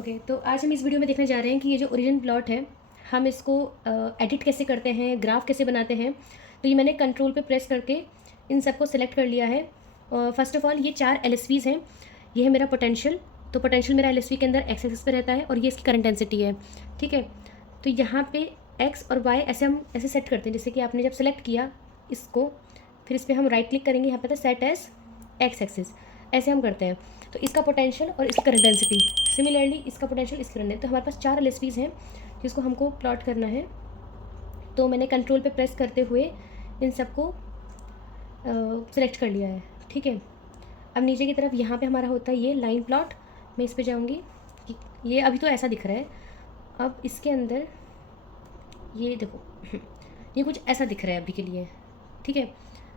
Okay, तो आज हम इस वीडियो में देखने जा रहे हैं कि ये जो ओरिजिन प्लॉट है, हम इसको एडिट कैसे करते हैं, ग्राफ कैसे बनाते हैं। तो ये मैंने कंट्रोल पे प्रेस करके इन सबको सेलेक्ट कर लिया है। फर्स्ट ऑफ ऑल ये 4 LSVs हैं। ये है मेरा पोटेंशियल। तो पोटेंशियल मेरा LSV के अंदर एक्स एक्सिस पे रहता है और ये इसकी करंट डेंसिटी है। ठीक है, तो यहाँ पे एक्स और वाई ऐसे हम ऐसे सेट करते हैं, जैसे कि आपने जब सेलेक्ट किया इसको, फिर इस पर हम राइट क्लिक करेंगे, यहाँ पे था सेट एज एक्स एक्सिस, ऐसे हम करते हैं। तो इसका पोटेंशियल और इसकी करंट डेंसिटी, सिमिलरली इसका पोटेंशियल इसकी करंट डेंसिटी। तो हमारे पास 4 LSVs हैं जिसको हमको प्लॉट करना है। तो मैंने कंट्रोल पे प्रेस करते हुए इन सबको सेलेक्ट कर लिया है। ठीक है, अब नीचे की तरफ यहाँ पे हमारा होता है ये लाइन प्लॉट। मैं इस पे जाऊँगी कि ये अभी तो ऐसा दिख रहा है, अब इसके अंदर ये देखो ये कुछ ऐसा दिख रहा है अभी के लिए। ठीक है,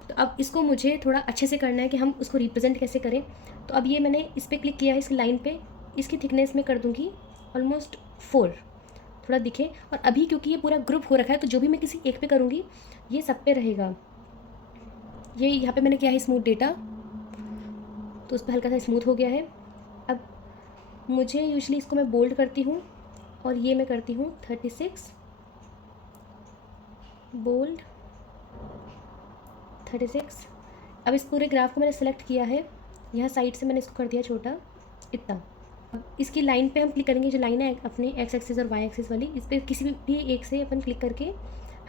तो अब इसको मुझे थोड़ा अच्छे से करना है कि हम उसको रिप्रेजेंट कैसे करें। तो अब ये मैंने इस पर क्लिक किया है, इस लाइन पे, इसकी थिकनेस में कर दूँगी ऑलमोस्ट 4, थोड़ा दिखे। और अभी क्योंकि ये पूरा ग्रुप हो रखा है, तो जो भी मैं किसी एक पे करूँगी ये सब पे रहेगा। ये यहाँ पे मैंने किया है स्मूथ डेटा, तो उस पर हल्का सा स्मूथ हो गया है। अब मुझे यूजली इसको मैं बोल्ड करती हूँ और ये मैं करती हूँ 36 बोल्ड 36। अब इस पूरे ग्राफ को मैंने सेलेक्ट किया है, यहाँ साइड से मैंने इसको कर दिया छोटा इतना। अब इसकी लाइन पे हम क्लिक करेंगे, जो लाइन है अपने एक्स एक्सिस और वाई एक्सिस वाली, इस पर किसी भी एक से अपन क्लिक करके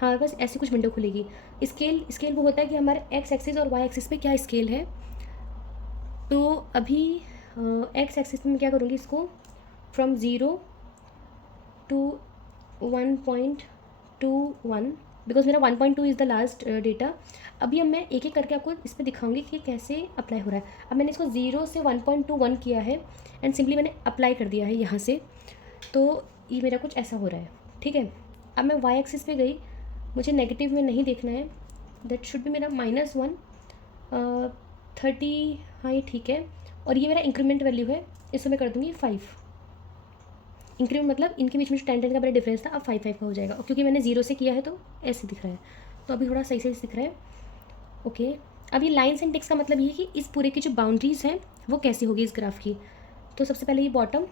हमारे पास ऐसी कुछ विंडो खुलेगी। स्केल वो होता है कि हमारे एक्स एक्सिस और वाई एक्सिस पे क्या स्केल है। तो अभी एक्स एक्सिस में मैं क्या करूँगी, इसको फ्रॉम 0 to 1.21, बिकॉज मेरा 1.2 इज़ द लास्ट डेटा। अभी अब मैं एक एक करके आपको इस पर दिखाऊंगी कि कैसे अप्लाई हो रहा है। अब मैंने इसको 0 से 1.21 किया है एंड सिंपली मैंने अप्लाई कर दिया है यहाँ से। तो ये मेरा कुछ ऐसा हो रहा है। ठीक है, अब मैं वाई एक्सिस पे गई, मुझे नेगेटिव में नहीं देखना है, दैट शुड भी मेरा -1 30। हाँ ये ठीक है, और ये मेरा इंक्रीमेंट वैल्यू है, इसको मैं कर दूँगी 5। इंक्रीमेंट मतलब इनके बीच में जो 10 का बड़ा डिफरेंस था, अब 5 का हो जाएगा। और क्योंकि मैंने 0 से किया है तो ऐसे दिख रहा है, तो अभी थोड़ा सही से दिख रहा है। ओके, अब ये लाइन्स एंड टिक्स का मतलब ये है कि इस पूरे की जो बाउंड्रीज़ हैं वो कैसी होगी इस ग्राफ की। तो सबसे पहले ये बॉटम,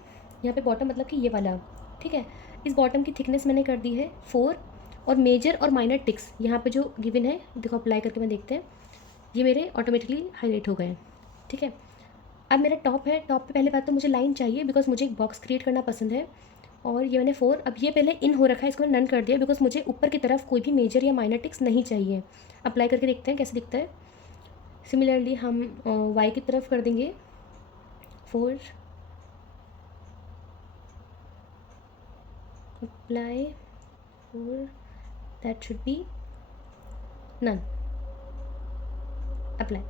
यहाँ पे बॉटम मतलब कि ये वाला। ठीक है, इस बॉटम की थिकनेस मैंने कर दी है 4, और मेजर और माइनर टिक्स यहाँ पे जो गिवन है, देखो अप्लाई करके मैं देखते हैं, ये मेरे ऑटोमेटिकली हाईलाइट हो गए। ठीक है, अब मेरा टॉप है, टॉप पे पहले बात तो मुझे लाइन चाहिए बिकॉज मुझे एक बॉक्स क्रिएट करना पसंद है, और ये मैंने 4। अब ये पहले इन हो रखा है, इसको मैंने नन कर दिया बिकॉज मुझे ऊपर की तरफ कोई भी मेजर या माइनर टिक्स नहीं चाहिए। अप्लाई करके देखते हैं कैसे दिखता है। सिमिलरली हम वाई की तरफ कर देंगे 4, apply 4, that should be none, apply.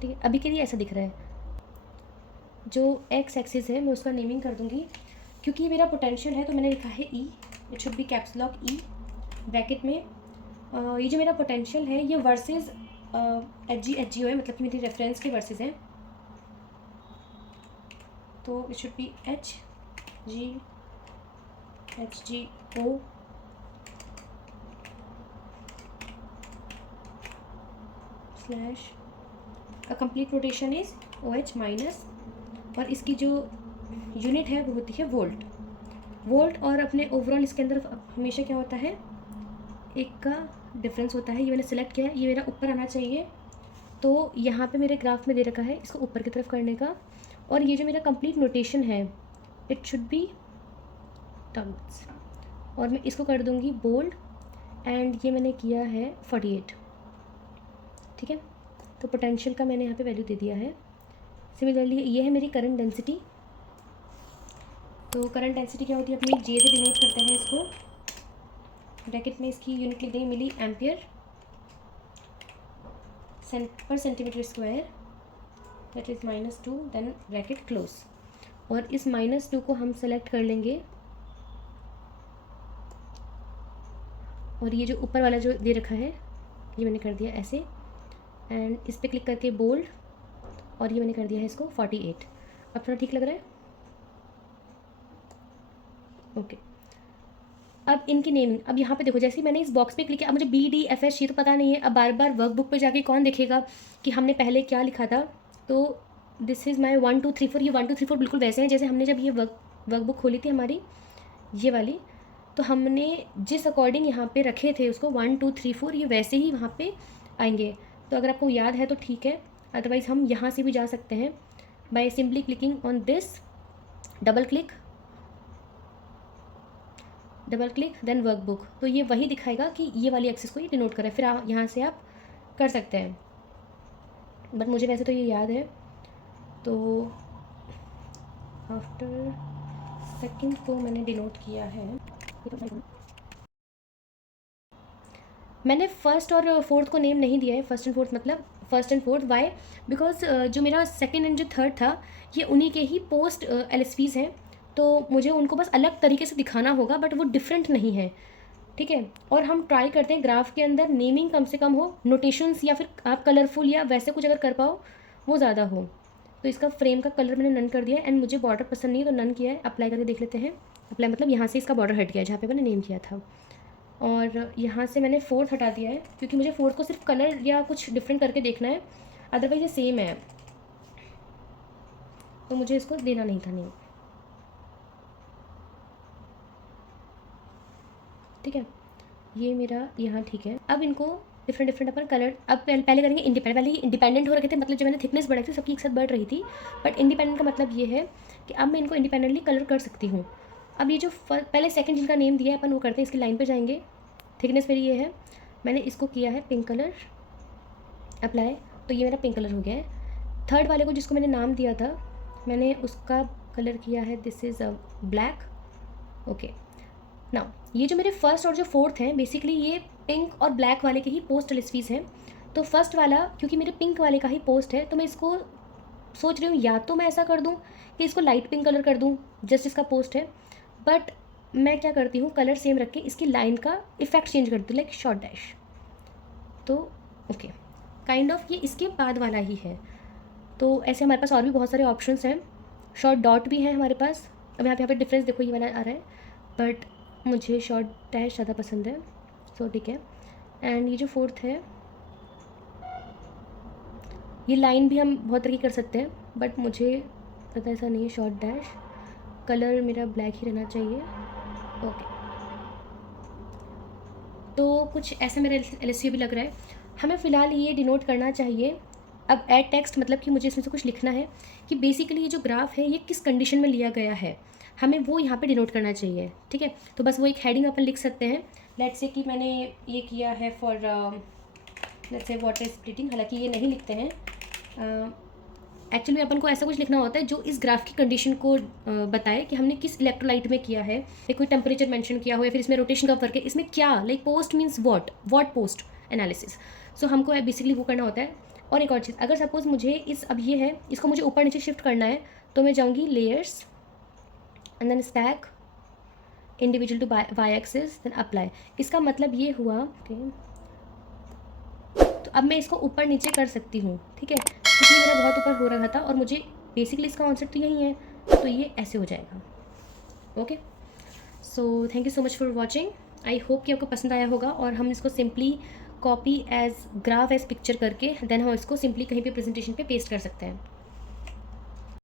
ठीक है, अभी के लिए ऐसा दिख रहा है। जो एक्स एक्सिस है मैं उसका नेमिंग कर दूंगी, क्योंकि ये मेरा पोटेंशियल है तो मैंने लिखा है e, it should be caps lock e bracket में। ये जो मेरा पोटेंशियल है ये वर्सेस एच जी ओ है, मतलब कि मेरी रेफरेंस के वर्सेस हैं, तो it should be H G O slash complete rotation is O H minus, और इसकी जो यूनिट है वो होती है वोल्ट। और अपने ओवरऑल इसके अंदर हमेशा क्या होता है, एक का डिफरेंस होता है। ये मैंने सेलेक्ट किया है, ये मेरा ऊपर आना चाहिए, तो यहाँ पे मेरे ग्राफ में दे रखा है इसको ऊपर की तरफ करने का। और ये जो मेरा कंप्लीट नोटेशन है, इट शुड बी टर्म्स, और मैं इसको कर दूँगी बोल्ड, एंड ये मैंने किया है 48। ठीक है, तो पोटेंशियल का मैंने यहाँ पे वैल्यू दे दिया है। सिमिलरली ये है मेरी करंट डेंसिटी। तो करंट डेंसिटी क्या होती है, अपनी जे से डिनोट करते हैं इसको, ब्रैकेट में इसकी यूनिट लिख देंगे milli ampere per centimetre square, that is -2, then bracket close. और इस -2 को हम सेलेक्ट कर लेंगे, और ये जो ऊपर वाला जो दे रखा है ये मैंने कर दिया ऐसे, एंड इस पर क्लिक करके बोल्ड, और ये मैंने कर दिया है इसको 48। अब थोड़ा ठीक लग रहा है। ओके, अब इनकी नेमिंग, अब यहाँ पे देखो, जैसे ही मैंने इस बॉक्स पे क्लिक किया, अब मुझे BDFS ये तो पता नहीं है, अब बार बार वर्कबुक पे जाके कौन देखेगा कि हमने पहले क्या लिखा था। तो दिस इज़ माई 1 2 3 4। ये 1 2 3 4 बिल्कुल वैसे हैं जैसे हमने जब ये वर्कबुक खोली थी हमारी, ये वाली, तो हमने जिस अकॉर्डिंग यहाँ पे रखे थे उसको 1 2 3 4 ये वैसे ही वहाँ पे आएंगे। तो अगर आपको याद है तो ठीक है, अदरवाइज़ हम यहाँ से भी जा सकते हैं by simply clicking on this, double click then workbook. तो ये वही दिखाएगा कि ये वाली एक्सेस को ये डिनोट कर रहा है, फिर यहाँ से आप कर सकते हैं। बट मुझे वैसे तो ये याद है। तो आफ्टर सेकंड को मैंने डिनोट किया है, मैंने फर्स्ट और फोर्थ को नेम नहीं दिया है। फर्स्ट एंड फोर्थ मतलब first and fourth, why? Because जो मेरा सेकंड एंड जो थर्ड था ये उन्हीं के ही पोस्ट एलएसपीज हैं, तो मुझे उनको बस अलग तरीके से दिखाना होगा, बट वो डिफरेंट नहीं है, ठीक है। और हम ट्राई करते हैं ग्राफ के अंदर नेमिंग कम से कम हो, नोटेशंस या फिर आप कलरफुल या वैसे कुछ अगर कर पाओ वो ज़्यादा हो। तो इसका फ्रेम का कलर मैंने नन कर दिया एंड मुझे बॉर्डर पसंद नहीं है तो नन किया है। अप्लाई करके देख लेते हैं। अप्लाई मतलब यहाँ से इसका बॉर्डर हट गया जहाँ पे मैंने नेम किया था, और यहाँ से मैंने फोर्थ हटा दिया है क्योंकि मुझे फोर्थ को सिर्फ कलर या कुछ डिफरेंट करके देखना है, अदरवाइज ये सेम है तो मुझे इसको देना नहीं था नेम, ठीक है। ये मेरा यहाँ ठीक है। अब इनको डिफरेंट अपन कलर, अब पहले करेंगे इंडिपेंडेंट। पहले ये इंडिपेंडेंट हो रखे थे, मतलब जब मैंने थिकनेस बढ़ाई थी सबकी एक साथ बढ़ रही थी, बट इंडिपेंडेंट का मतलब ये है कि अब मैं इनको इंडिपेंडेंटली कलर कर सकती हूँ। अब ये जो पहले सेकंड जिनका नेम दिया है अपन वो करते हैं। इसकी लाइन पे जाएंगे, थिकनेस मेरी ये है, मैंने इसको किया है पिंक कलर, अप्लाई, तो ये मेरा पिंक कलर हो गया है। थर्ड वाले को जिसको मैंने नाम दिया था मैंने उसका कलर किया है, this is black, okay. Now ये जो मेरे फर्स्ट और जो फोर्थ हैं बेसिकली ये पिंक और ब्लैक वाले के ही पोस्ट एलएसपीज हैं। तो फर्स्ट वाला क्योंकि मेरे पिंक वाले का ही पोस्ट है तो मैं इसको सोच रही हूँ या तो मैं ऐसा कर दूँ कि इसको लाइट पिंक कलर कर दूँ जस्ट इसका पोस्ट है, बट मैं क्या करती हूँ कलर सेम रख के इसकी लाइन का इफेक्ट चेंज करती हूँ, लाइक शॉर्ट डैश। तो ओके, काइंड ऑफ ये इसके बाद वाला ही है। तो ऐसे हमारे पास और भी बहुत सारे ऑप्शंस हैं, शॉर्ट डॉट भी हैं हमारे पास। अब यहाँ पे डिफरेंस देखो, ये वाला आ रहा है बट मुझे शॉर्ट डैश ज़्यादा पसंद है, सो ठीक है। एंड ये जो फोर्थ है ये लाइन भी हम बहुत तरीके कर सकते हैं, बट मुझे पता ऐसा नहीं है, शॉर्ट डैश, कलर मेरा ब्लैक ही रहना चाहिए, ओके। तो कुछ ऐसा मेरा एलएसपी भी लग रहा है। हमें फ़िलहाल ये डिनोट करना चाहिए अब एड टेक्स्ट, मतलब कि मुझे इसमें से कुछ लिखना है कि बेसिकली ये जो ग्राफ है ये किस कंडीशन में लिया गया है, हमें वो यहाँ पे डिनोट करना चाहिए, ठीक है। तो बस वो एक हेडिंग अपन लिख सकते हैं, लेट्स से कि मैंने ये किया है for let's say water splitting, हालांकि ये नहीं लिखते हैं एक्चुअली अपन को ऐसा कुछ लिखना होता है जो इस ग्राफ की कंडीशन को बताए कि हमने किस इलेक्ट्रोलाइट में किया है, या कोई टेम्परेचर मेंशन किया हो, या फिर इसमें रोटेशन का वर्क है, इसमें क्या, like post means what post analysis. So हमको बेसिकली वो करना होता है। और एक और चीज़, अगर सपोज मुझे अब ये है इसको मुझे ऊपर नीचे शिफ्ट करना है तो मैं जाऊँगी layers and then stack individual to Y axis then apply. इसका मतलब ये हुआ तो अब मैं इसको ऊपर नीचे कर सकती हूँ, ठीक है, क्योंकि मेरा बहुत ऊपर हो रहा था और मुझे बेसिकली इसका कॉन्सेप्ट तो यही है, तो ये ऐसे हो जाएगा, okay. So thank you so much for watching, I hope कि आपको पसंद आया होगा। और हम इसको simply copy as graph as picture करके देन हम इसको सिंपली कहीं पे प्रेजेंटेशन पे पेस्ट कर सकते हैं।